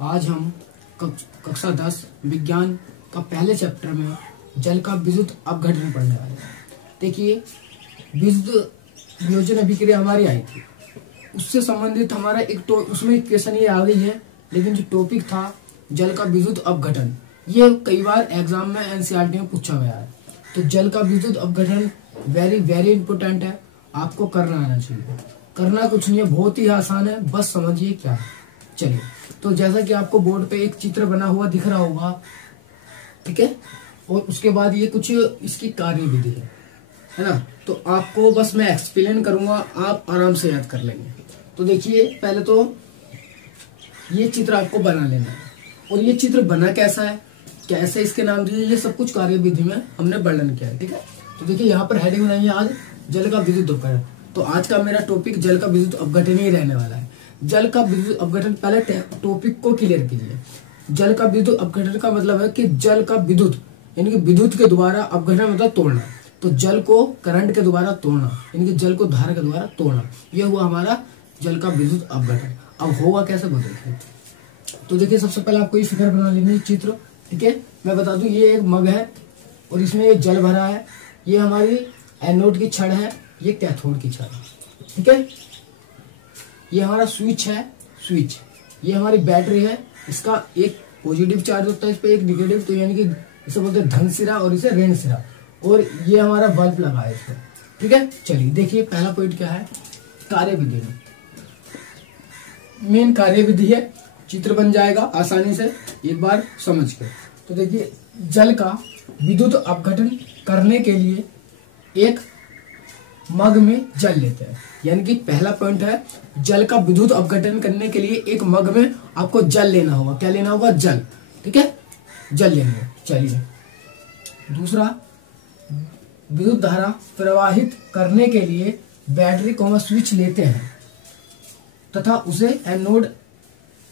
आज हम कक्षा 10 विज्ञान का पहले चैप्टर में जल का विद्युत अपघटन पढ़ने वाले हैं। देखिए, विद्युत वियोजन अभिक्रिया हमारी आई थी, उससे संबंधित हमारा उसमें क्वेश्चन ये आ गई है, लेकिन जो टॉपिक था जल का विद्युत अपघटन, ये कई बार एग्जाम में एनसीईआरटी में पूछा गया है। तो जल का विद्युत अपघटन वेरी वेरी इंपोर्टेंट है, आपको करना आना चाहिए। करना कुछ नहीं है, बहुत ही आसान है, बस समझिए क्या है। चलिए, तो जैसा कि आपको बोर्ड पे एक चित्र बना हुआ दिख रहा होगा, ठीक है, और उसके बाद ये कुछ इसकी कार्य विधि है ना। तो आपको बस मैं एक्सप्लेन करूंगा, आप आराम से याद कर लेंगे। तो देखिए, पहले तो ये चित्र आपको बना लेना है, और ये चित्र बना कैसा है, कैसे इसके नाम दिए, ये सब कुछ कार्य विधि में हमने वर्णन किया है, ठीक है। तो देखिए, यहाँ पर हेडिंग बनाई है आज जल का विद्युत अपघटन। तो आज का मेरा टॉपिक जल का विद्युत अपघटन ही रहने वाला है। जल का विद्युत अपघटन, पहले टॉपिक को क्लियर कीजिए। जल का विद्युत अपघटन का मतलब है कि जल का विद्युत यानी कि विद्युत के द्वारा अपघटन मतलब तोड़ना। तो जल को करंट के द्वारा तोड़ना, यानी कि जल को धारा के द्वारा तोड़ना, यह हुआ हमारा जल का विद्युत अपघटन। अब होगा कैसे वो देखिए। तो देखिए, सबसे पहले आपको ये फिगर बना लेनी है, चित्र, ठीक है। मैं बता दूं, ये एक मग है और इसमें ये जल भरा है। ये हमारी एनोड की छड़ है, ये कैथोड की छड़ है, ठीक है। ये हमारा स्विच है, स्विच। ये हमारी बैटरी है, इसका एक पॉजिटिव चार्ज होता है इस पे, एक निगेटिव, तो यानी कि इसे बोलते हैं धन सिरा और इसे ऋण सिरा। और ये हमारा बल्ब लगा है इस पर, ठीक है। चलिए देखिए, पहला पॉइंट क्या है, कार्य विधि में। मेन कार्य विधि है, चित्र बन जाएगा आसानी से एक बार समझ के। तो देखिए, जल का विद्युत अपघटन करने के लिए एक मग में जल लेते हैं, यानी कि पहला पॉइंट है, जल का विद्युत अपघटन करने के लिए एक मग में आपको जल लेना होगा। क्या लेना होगा? जल, ठीक है, जल लेंगे। चलिए, दूसरा, विद्युत धारा प्रवाहित करने के लिए बैटरी को स्विच लेते हैं तथा उसे एनोड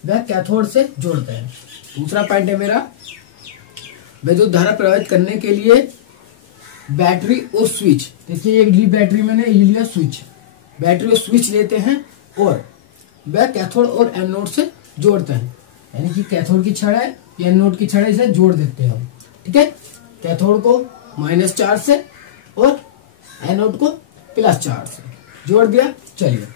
व कैथोड से जोड़ते हैं। दूसरा पॉइंट है मेरा, विद्युत धारा प्रवाहित करने के लिए बैटरी और स्विच। देखिए, ये बैटरी मैंने ये लिया स्विच, बैटरी और स्विच लेते हैं और वह कैथोड और एनोड से जोड़ते हैं, यानी कि कैथोड की छड़ है, एनोड की छड़ है, इसे जोड़ देते हैं हम, ठीक है। कैथोड को माइनस चार्ज से और एनोड को प्लस चार्ज से जोड़ दिया। चलिए,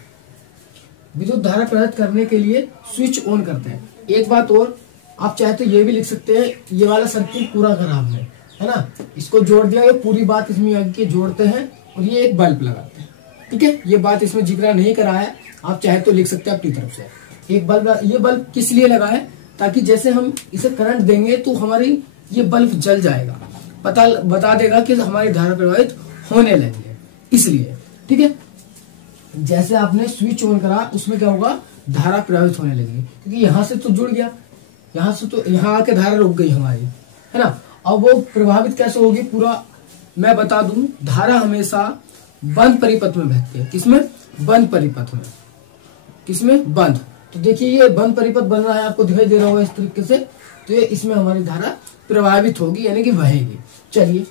विद्युत धारा प्रवाहित करने के लिए स्विच ऑन करते हैं। एक बात और, आप चाहे तो ये भी लिख सकते हैं, ये वाला सर्किट पूरा खराब है ना, इसको जोड़ दिया, ये पूरी बात इसमें आगे जोड़ते हैं और ये एक बल्ब लगाते हैं, ठीक है। ये बात इसमें जिक्र नहीं करा है, आप चाहे तो लिख सकते हैं अपनी तरफ से। एक बल्ब, ये बल्ब किस लिए लगा है, ताकि जैसे हम इसे करंट देंगे तो हमारी ये बल्ब जल जाएगा, बता देगा कि हमारी धारा प्रवाहित होने लगी है, इसलिए, ठीक है। जैसे आपने स्विच ऑन करा, उसमें क्या होगा, धारा प्रवाहित होने लगी, क्योंकि यहां से तो जुड़ गया, यहां से तो यहां आके धारा रुक गई हमारी, है ना। अब वो प्रभावित कैसे होगी पूरा मैं बता दूं। धारा हमेशा बंद परिपथ में बहती है। किसमें? बंद परिपथ में। किसमें? बंद। तो देखिए, ये बंद परिपथ बन रहा है, आपको दिखाई दे रहा होगा इस तरीके से। तो ये इसमें हमारी धारा प्रभावित होगी, यानी कि बहेगी। चलिए,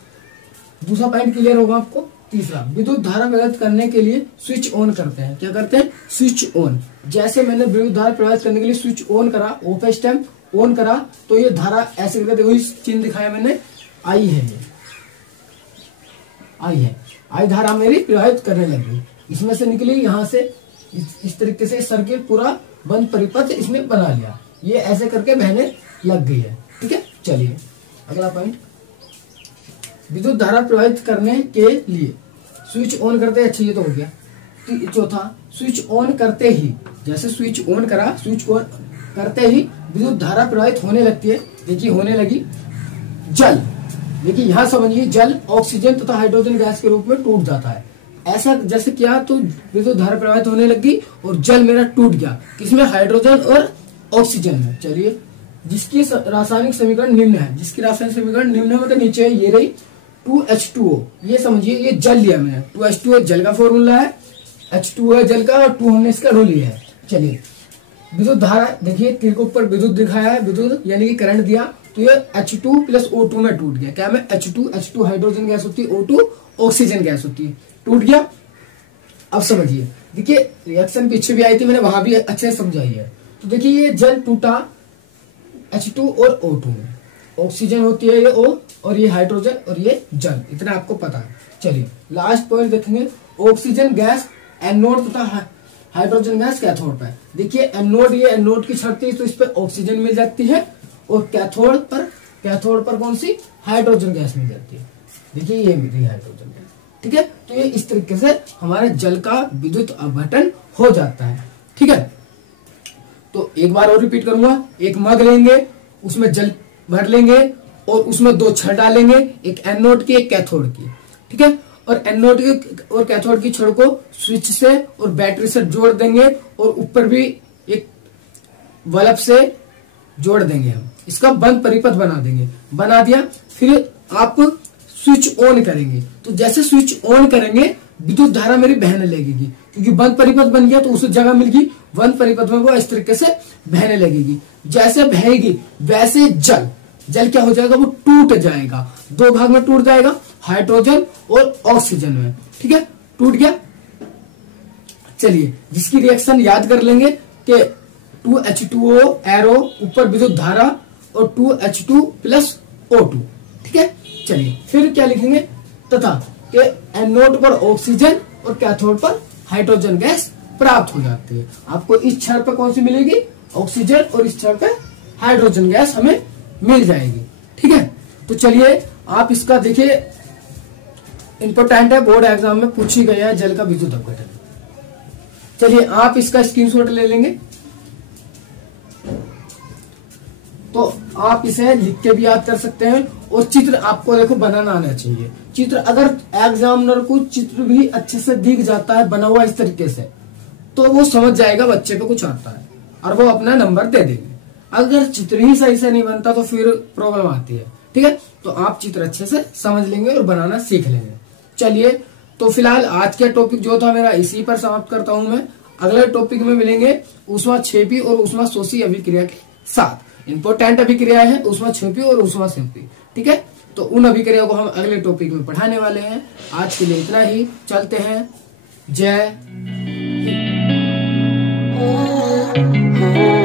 दूसरा पॉइंट क्लियर होगा आपको। तीसरा, विद्युत धारा प्रवाहित करने के लिए स्विच ऑन करते हैं। क्या करते हैं? Switch on. जैसे मैंने विद्युत धारा प्रवाहित करने के लिए स्विच ऑन करा, ऑफ स्टैम्प ऑन करा, तो ये धारा ऐसे करके, देखो इस चिन्ह दिखाया मैंने, आई है, ये आई है, आई धारा मेरी प्रवाहित करने लगी, इसमें से निकली, यहां से इस तरीके से सर्किट पूरा बंद परिपथ इसमें बना लिया, ये ऐसे करके बहने लग गई है, ठीक है। चलिए, अगला पॉइंट, विद्युत धारा प्रवाहित करने के लिए स्विच ऑन करते हैं। अच्छा, ये तो हो गया। चौथा, स्विच ऑन करते ही, जैसे स्विच ऑन करा, स्विच ऑन करते ही विद्युत धारा प्रवाहित होने लगती है। देखिए, होने लगी। जल, देखिए यहां समझिए, जल ऑक्सीजन तथा हाइड्रोजन गैस के रूप में टूट जाता है। ऐसा जैसे किया तो विद्युत धारा प्रवाहित होने लगी और जल मेरा टूट गया, किसमें? हाइड्रोजन और ऑक्सीजन में। चलिए, जिसकी रासायनिक समीकरण निम्न है, जिसकी रासायनिक समीकरण निम्न है मतलब नीचे है, ये रही 2H2O। ये समझिए, ये जल लिया मैंने, 2H2O जल का फॉर्मूला है, H2O है जल का, और 2 हमने इसका रो लिया है। चलिए, विद्युत धारा, देखिए तीर के ऊपर विद्युत दिखाया है, विद्युत यानी कि करंट दिया, तो ये H2 + O2 में टूट गया। क्या में? H2 हाइड्रोजन गैस होती है, O2 ऑक्सीजन गैस होती है, टूट गया। अब समझिए, देखिए रिएक्शन पीछे भी आई थी, मैंने वहां भी अच्छे से समझाई है। तो देखिए, ये जल टूटा, H2 और O2 में। ऑक्सीजन होती है ये O और ये हाइड्रोजन और ये जल, इतना आपको पता है। चलिए लास्ट पॉइंट देखेंगे, ऑक्सीजन गैस एनोड तथा हाइड्रोजन गैस कैथोड पर। देखिए एनोड, ये एनोड की छड़ती है तो इस पे ऑक्सीजन मिल जाती है और कैथोड पर कौन सी, हाइड्रोजन गैस मिल जाती है। देखिए ये मिल रही है हाइड्रोजन गैस, ठीक है। तो ये इस तरीके से हमारे जल का विद्युत अपघटन हो जाता है, ठीक है। तो एक बार और रिपीट करूंगा, एक मग लेंगे, उसमें जल भर लेंगे और उसमें दो छड़ डालेंगे, एक एनोड की एक कैथोड की, ठीक है। और एनोड की और कैथोड की छड़ को स्विच से और बैटरी से जोड़ देंगे और ऊपर भी एक बल्ब से जोड़ देंगे हम, इसका बंद परिपथ बना देंगे। बना दिया, फिर आप स्विच ऑन करेंगे, तो जैसे स्विच ऑन करेंगे विद्युत धारा मेरी बहने लगेगी, क्योंकि बंद परिपथ बन गया तो उस जगह मिल गई, बंद परिपथ में वो इस तरीके से बहने लगेगी। जैसे बहेगी वैसे जल क्या हो जाएगा, वो टूट जाएगा, दो भाग में टूट जाएगा, हाइड्रोजन और ऑक्सीजन में, ठीक है। टूट गया। चलिए जिसकी रिएक्शन याद कर लेंगे कि 2H2O एरो ऊपर विद्युत धारा और 2H2 प्लस O2, ठीक है। चलिए फिर क्या लिखेंगे, तथा कि एनोड पर ऑक्सीजन और कैथोड पर हाइड्रोजन गैस प्राप्त हो जाती है। आपको इस छड़ पे कौन सी मिलेगी, ऑक्सीजन, और इस छड़ पे हाइड्रोजन गैस हमें मिल जाएगी, ठीक है। तो चलिए आप इसका देखिए, इंपॉर्टेंट है, बोर्ड एग्जाम में पूछी गया है जल का विद्युत अपघटन। चलिए आप इसका स्क्रीनशॉट ले लेंगे, तो आप इसे लिख के भी याद कर सकते हैं। और चित्र आपको देखो बनाना आना चाहिए। चित्र अगर एग्जामिनर को चित्र भी अच्छे से दिख जाता है बना हुआ इस तरीके से, तो वो समझ जाएगा बच्चे को कुछ आता है और वो अपना नंबर दे देंगे। अगर चित्र ही सही से नहीं बनता तो फिर प्रॉब्लम आती है, ठीक है। तो आप चित्र अच्छे से समझ लेंगे और बनाना सीख लेंगे। चलिए तो फिलहाल आज का टॉपिक जो था मेरा इसी पर समाप्त करता हूं मैं। अगले टॉपिक में मिलेंगे ऊष्माक्षेपी और ऊष्माशोषी अभिक्रिया के साथ। इंपॉर्टेंट अभिक्रिया है ऊष्माक्षेपी और ऊष्माशोषी, ठीक है। तो उन अभिक्रिया को हम अगले टॉपिक में पढ़ाने वाले हैं। आज के लिए इतना ही, चलते हैं। जय हिंद।